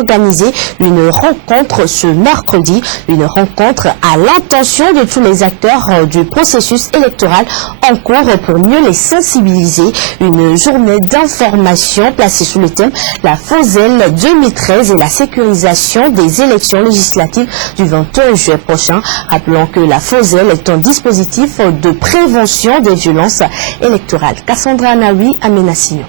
organisé une rencontre ce mercredi, une rencontre à l'intention de tous les acteurs du processus électoral en cours pour mieux les sensibiliser. Une journée d'information placée sous le thème la FOSEL 2013 et la sécurisation des élections législatives du 21 juillet prochain. Rappelons que la FOSEL est un dispositif de prévention des violences électorales. Cassandra Anaoui, Aménassignon.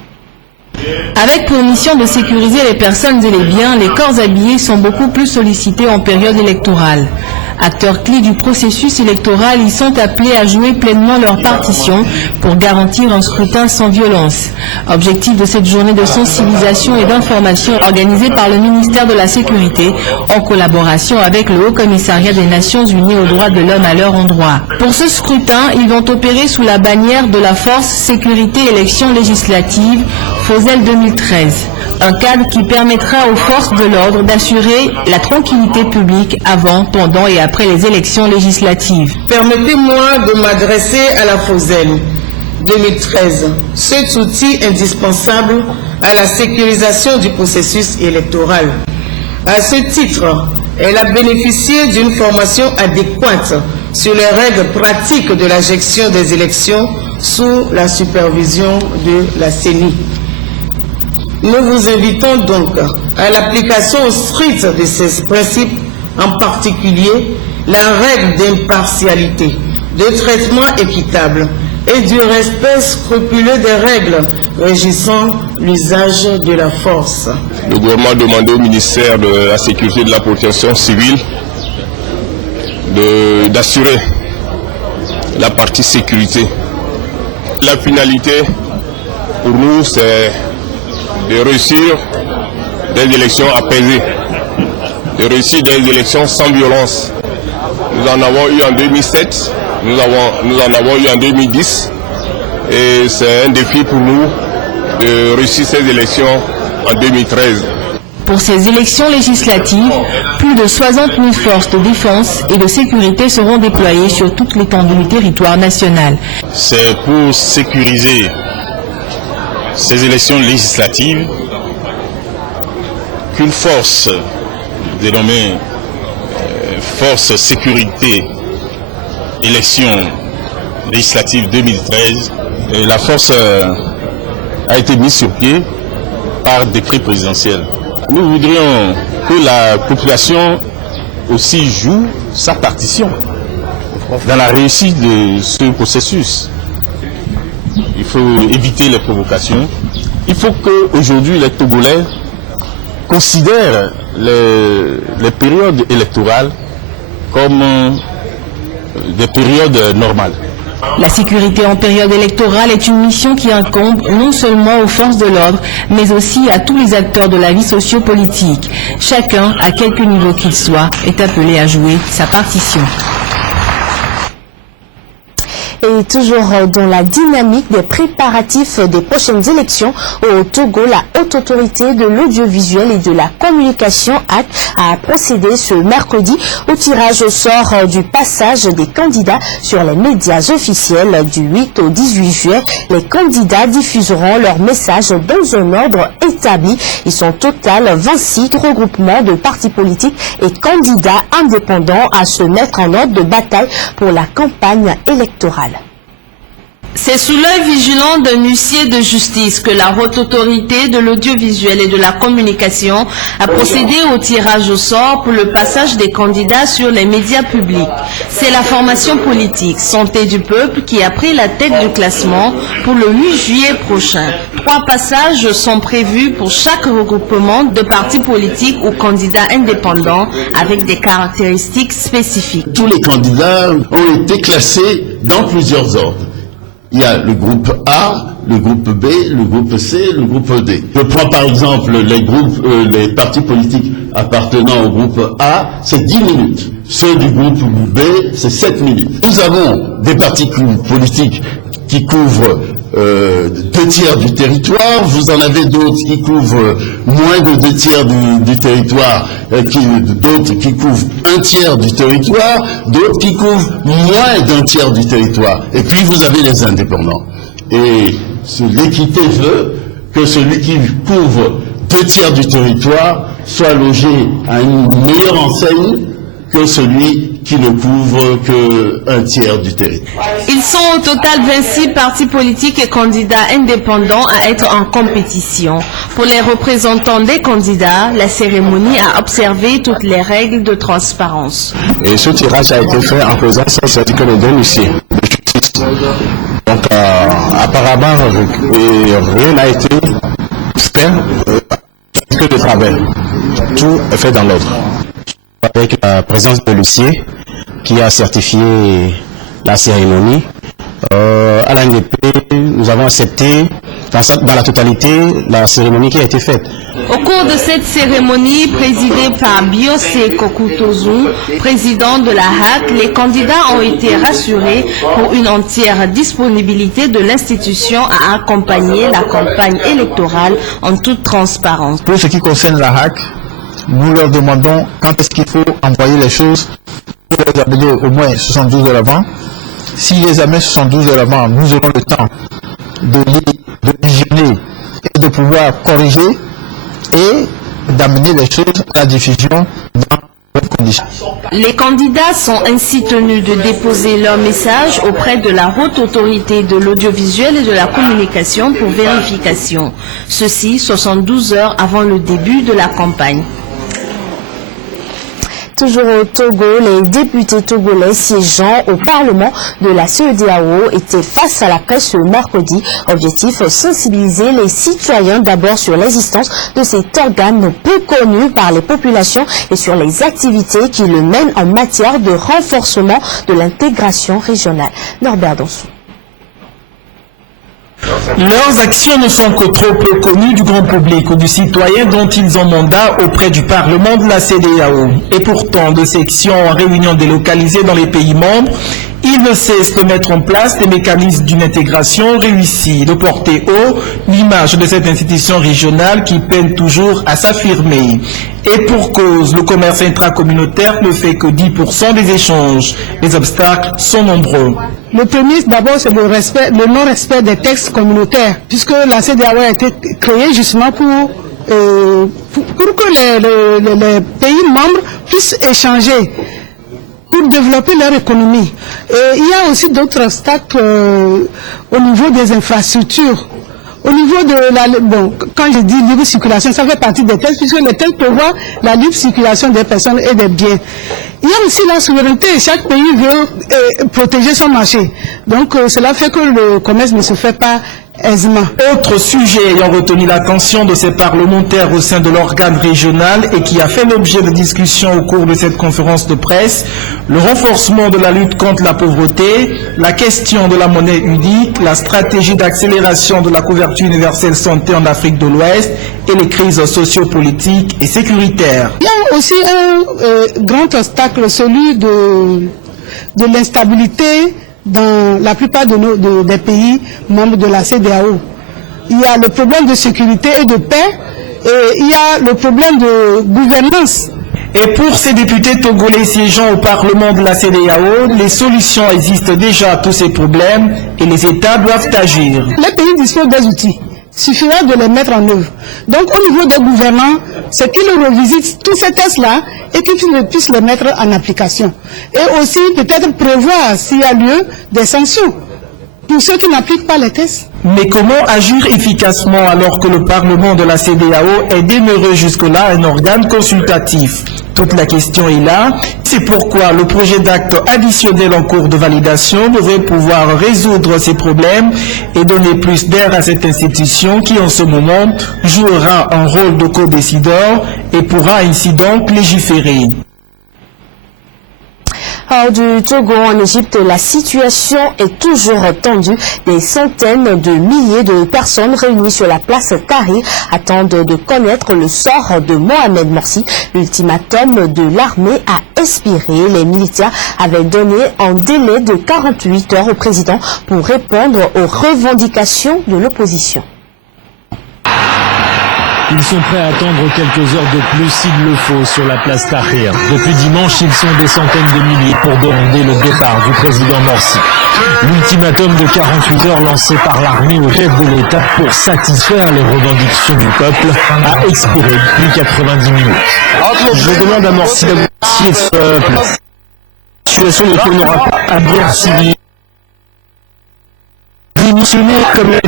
Avec pour mission de sécuriser les personnes et les biens, les corps habillés sont beaucoup plus sollicités en période électorale. Acteurs clés du processus électoral, ils sont appelés à jouer pleinement leur partition pour garantir un scrutin sans violence. Objectif de cette journée de sensibilisation et d'information organisée par le ministère de la Sécurité en collaboration avec le Haut Commissariat des Nations Unies aux droits de l'homme à leur endroit. Pour ce scrutin, ils vont opérer sous la bannière de la Force Sécurité Élections Législatives FOSEL 2013. Un cadre qui permettra aux forces de l'ordre d'assurer la tranquillité publique avant, pendant et après les élections législatives. Permettez-moi de m'adresser à la FOSEL 2013, cet outil indispensable à la sécurisation du processus électoral. À ce titre, elle a bénéficié d'une formation adéquate sur les règles pratiques de la gestion des élections sous la supervision de la CENI. Nous vous invitons donc à l'application stricte de ces principes, en particulier la règle d'impartialité, de traitement équitable et du respect scrupuleux des règles régissant l'usage de la force. Le gouvernement a demandé au ministère de la Sécurité et de la Protection civile d'assurer la partie sécurité. La finalité pour nous, c'est de réussir des élections apaisées, de réussir des élections sans violence. Nous en avons eu en 2007, nous en avons eu en 2010, et c'est un défi pour nous de réussir ces élections en 2013. Pour ces élections législatives, plus de 60 000 forces de défense et de sécurité seront déployées sur toute l'étendue du territoire national. C'est pour sécuriser ces élections législatives qu'une force dénommée Force Sécurité Élections Législatives 2013, et la force a été mise sur pied par décret présidentiel. Nous voudrions que la population aussi joue sa partition dans la réussite de ce processus. Il faut éviter les provocations. Il faut qu'aujourd'hui les Togolais considèrent les périodes électorales comme des périodes normales. La sécurité en période électorale est une mission qui incombe non seulement aux forces de l'ordre, mais aussi à tous les acteurs de la vie sociopolitique. Chacun, à quelque niveau qu'il soit, est appelé à jouer sa partition. Et toujours dans la dynamique des préparatifs des prochaines élections au Togo, la Haute Autorité de l'Audiovisuel et de la Communication a procédé ce mercredi au tirage au sort du passage des candidats sur les médias officiels du 8 au 18 juillet. Les candidats diffuseront leurs messages dans un ordre établi. Ils sont au total 26 regroupements de partis politiques et candidats indépendants à se mettre en ordre de bataille pour la campagne électorale. C'est sous l'œil vigilant d'un huissier de justice que la Haute Autorité de l'Audiovisuel et de la Communication a procédé au tirage au sort pour le passage des candidats sur les médias publics. C'est la formation politique Santé du Peuple qui a pris la tête du classement pour le 8 juillet prochain. 3 passages sont prévus pour chaque regroupement de partis politiques ou candidats indépendants avec des caractéristiques spécifiques. Tous les candidats ont été classés dans plusieurs ordres. Il y a le groupe A, le groupe B, le groupe C, le groupe D. Je prends par exemple les partis politiques appartenant au groupe A, c'est 10 minutes. Ceux du groupe B, c'est 7 minutes. Nous avons des partis politiques qui couvrent 2/3 du territoire, vous en avez d'autres qui couvrent moins de 2/3 du territoire, d'autres qui couvrent 1/3 du territoire, d'autres qui couvrent moins d'1/3 du territoire. Et puis vous avez les indépendants. Et l'équité veut que celui qui couvre 2/3 du territoire soit logé à une meilleure enseigne que celui qui ne couvre qu'un tiers du territoire. Ils sont au total 26 partis politiques et candidats indépendants à être en compétition. Pour les représentants des candidats, la cérémonie a observé toutes les règles de transparence. Et ce tirage a été fait en présence du Canadien ici, de justice. Donc apparemment, rien n'a été fait que de travers. Tout est fait dans l'ordre. Avec la présence de l'huissier qui a certifié la cérémonie, à l'ANDP, nous avons accepté dans la totalité la cérémonie qui a été faite. Au cours de cette cérémonie présidée par Biosé Kokutozu, président de la HAC, les candidats ont été rassurés pour une entière disponibilité de l'institution à accompagner la campagne électorale en toute transparence. Pour ce qui concerne la HAC, nous leur demandons quand est-ce qu'il faut envoyer les choses pour les amener au moins 72 heures avant. S'ils les amènent 72 heures avant, nous aurons le temps de visionner et de pouvoir corriger et d'amener les choses à la diffusion dans de bonnes conditions. Les candidats sont ainsi tenus de déposer leur message auprès de la Haute Autorité de l'Audiovisuel et de la Communication pour vérification. Ceci 72 heures avant le début de la campagne. Toujours au Togo, les députés togolais siégeant au Parlement de la CEDEAO étaient face à la presse ce mercredi. Objectif, sensibiliser les citoyens d'abord sur l'existence de cet organe peu connu par les populations et sur les activités qui le mènent en matière de renforcement de l'intégration régionale. Norbert Dansou. Leurs actions ne sont que trop peu connues du grand public ou du citoyen dont ils ont mandat auprès du Parlement de la CEDEAO. Et pourtant, de sections en réunion délocalisées dans les pays membres, ils ne cessent de mettre en place des mécanismes d'une intégration réussie, de porter haut l'image de cette institution régionale qui peine toujours à s'affirmer. Et pour cause, le commerce intracommunautaire ne fait que 10% des échanges. Les obstacles sont nombreux. Le premier, d'abord, c'est le non-respect des textes communautaires, puisque la CEDEAO a été créée justement pour que les pays membres puissent échanger, pour développer leur économie. Et il y a aussi d'autres obstacles au niveau des infrastructures. Au niveau de la... Bon, quand je dis libre circulation, ça fait partie des textes, puisque les textes prévoient la libre circulation des personnes et des biens. Il y a aussi la souveraineté. Chaque pays veut protéger son marché. Donc, cela fait que le commerce ne se fait pas aisément. Autre sujet ayant retenu l'attention de ces parlementaires au sein de l'organe régional et qui a fait l'objet de discussions au cours de cette conférence de presse, le renforcement de la lutte contre la pauvreté, la question de la monnaie unique, la stratégie d'accélération de la couverture universelle santé en Afrique de l'Ouest et les crises sociopolitiques et sécuritaires. Il y a aussi un grand obstacle, celui de l'instabilité dans la plupart des pays membres de la CEDEAO. Il y a le problème de sécurité et de paix, et il y a le problème de gouvernance. Et pour ces députés togolais siégeant au Parlement de la CEDEAO, les solutions existent déjà à tous ces problèmes et les États doivent agir. Les pays disposent des outils. Il suffira de les mettre en œuvre. Donc au niveau des gouvernants, c'est qu'ils revisitent tous ces tests-là et qu'ils puissent les mettre en application. Et aussi peut-être prévoir, s'il y a lieu, des sanctions pour ceux qui n'appliquent pas les tests. Mais comment agir efficacement alors que le Parlement de la CEDEAO est demeuré jusque-là un organe consultatif? Toute la question est là. C'est pourquoi le projet d'acte additionnel en cours de validation devrait pouvoir résoudre ces problèmes et donner plus d'air à cette institution qui en ce moment jouera un rôle de co-décideur et pourra ainsi donc légiférer. Hors du Togo, en Égypte, la situation est toujours tendue. Des centaines de milliers de personnes réunies sur la place Tahrir attendent de connaître le sort de Mohamed Morsi. L'ultimatum de l'armée a expiré. Les militaires avaient donné un délai de 48 heures au président pour répondre aux revendications de l'opposition. Ils sont prêts à attendre quelques heures de plus s'il le faut sur la place Tahrir. Depuis dimanche, ils sont des centaines de milliers pour demander le départ du président Morsi. L'ultimatum de 48 heures lancé par l'armée au chef de l'État pour satisfaire les revendications du peuple a expiré depuis 90 minutes. Je demande à Morsi d'apprécier ce peuple. La situation ne tournera pas à guerre civile. Démissionner comme les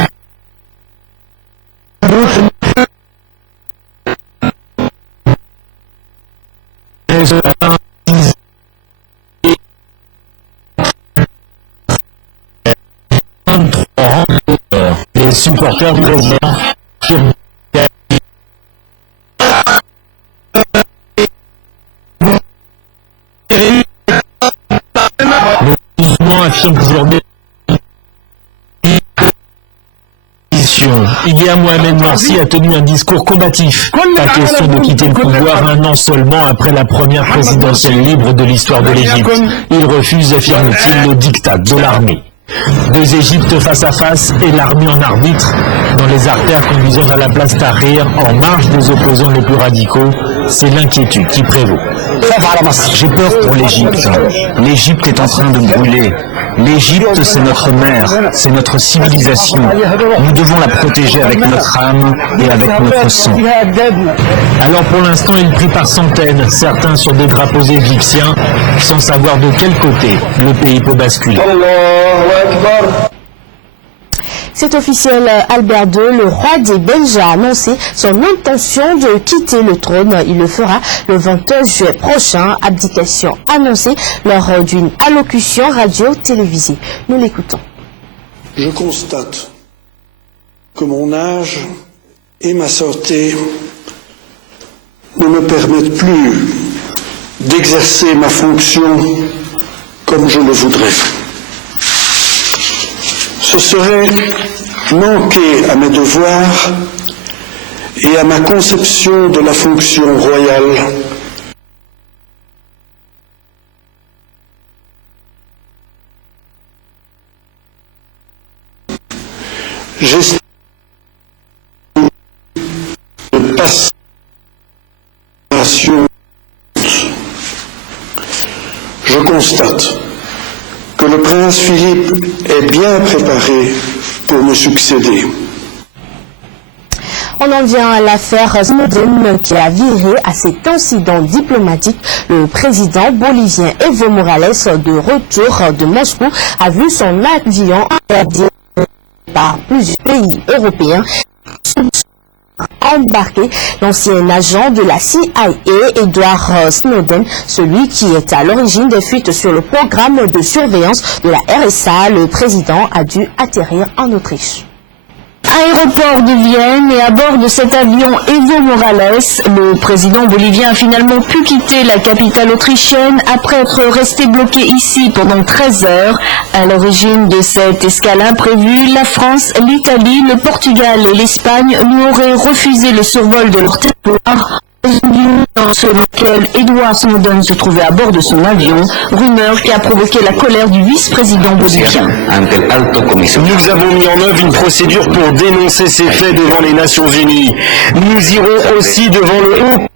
supporters du président le mouvement affirme qu'aujourd'hui hier, Mohamed Morsi a tenu un discours combatif. Pas question de quitter le pouvoir un an seulement après la première présidentielle libre de l'histoire de l'Égypte. Il refuse, affirme-t-il, le diktat de l'armée. Deux Égyptes face à face et l'armée en arbitre dans les artères conduisant à la place Tahrir en marge des opposants les plus radicaux. C'est l'inquiétude qui prévaut. J'ai peur pour l'Égypte. L'Égypte est en train de brûler. L'Égypte, c'est notre mère, c'est notre civilisation. Nous devons la protéger avec notre âme et avec notre sang. Alors pour l'instant, ils prient par centaines, certains sur des drapeaux égyptiens, sans savoir de quel côté le pays peut basculer. C'est officiel, Albert II, le roi des Belges, a annoncé son intention de quitter le trône. Il le fera le 29 juillet prochain, abdication annoncée lors d'une allocution radio-télévisée. Nous l'écoutons. Je constate que mon âge et ma santé ne me permettent plus d'exercer ma fonction comme je le voudrais. Ce serait manquer à mes devoirs et à ma conception de la fonction royale. J'estime de passer je constate que le prince Philippe est bien préparé pour me succéder. On en vient à l'affaire Snowden qui a viré à cet incident diplomatique. Le président bolivien Evo Morales, de retour de Moscou, a vu son avion interdit par plusieurs pays européens. Embarqué l'ancien agent de la CIA, Edward Snowden, celui qui est à l'origine des fuites sur le programme de surveillance de la RSA. Le président a dû atterrir en Autriche. Aéroport de Vienne, et à bord de cet avion Evo Morales, le président bolivien a finalement pu quitter la capitale autrichienne après être resté bloqué ici pendant 13 heures. À l'origine de cette escale imprévue, la France, l'Italie, le Portugal et l'Espagne lui auraient refusé le survol de leur territoire, selon lequel Edward Snowden se trouvait à bord de son avion, rumeur qui a provoqué la colère du vice-président bolivien. Nous avons mis en œuvre une procédure pour dénoncer ces faits devant les Nations Unies. Nous irons aussi devant le haut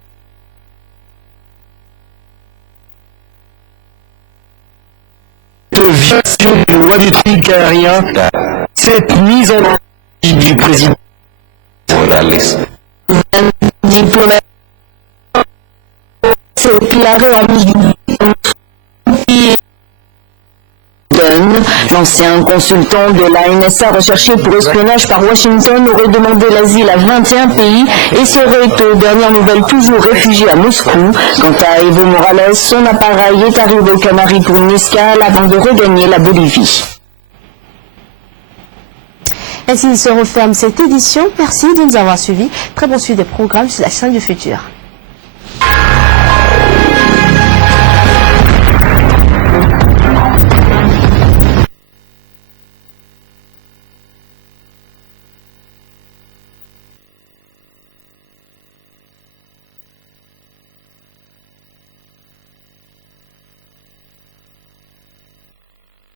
de violation des lois du trafic aérien. Cette mise en œuvre du président diplomate s'est déclaré en l'ancien consultant de la NSA recherché pour espionnage par Washington aurait demandé l'asile à 21 pays et serait aux dernières nouvelles toujours réfugié à Moscou. Quant à Evo Morales, son appareil est arrivé aux Canaries pour une escale avant de regagner la Bolivie. Ainsi se referme cette édition. Merci de nous avoir suivis. Très bonne suite des programmes sur la chaîne du futur.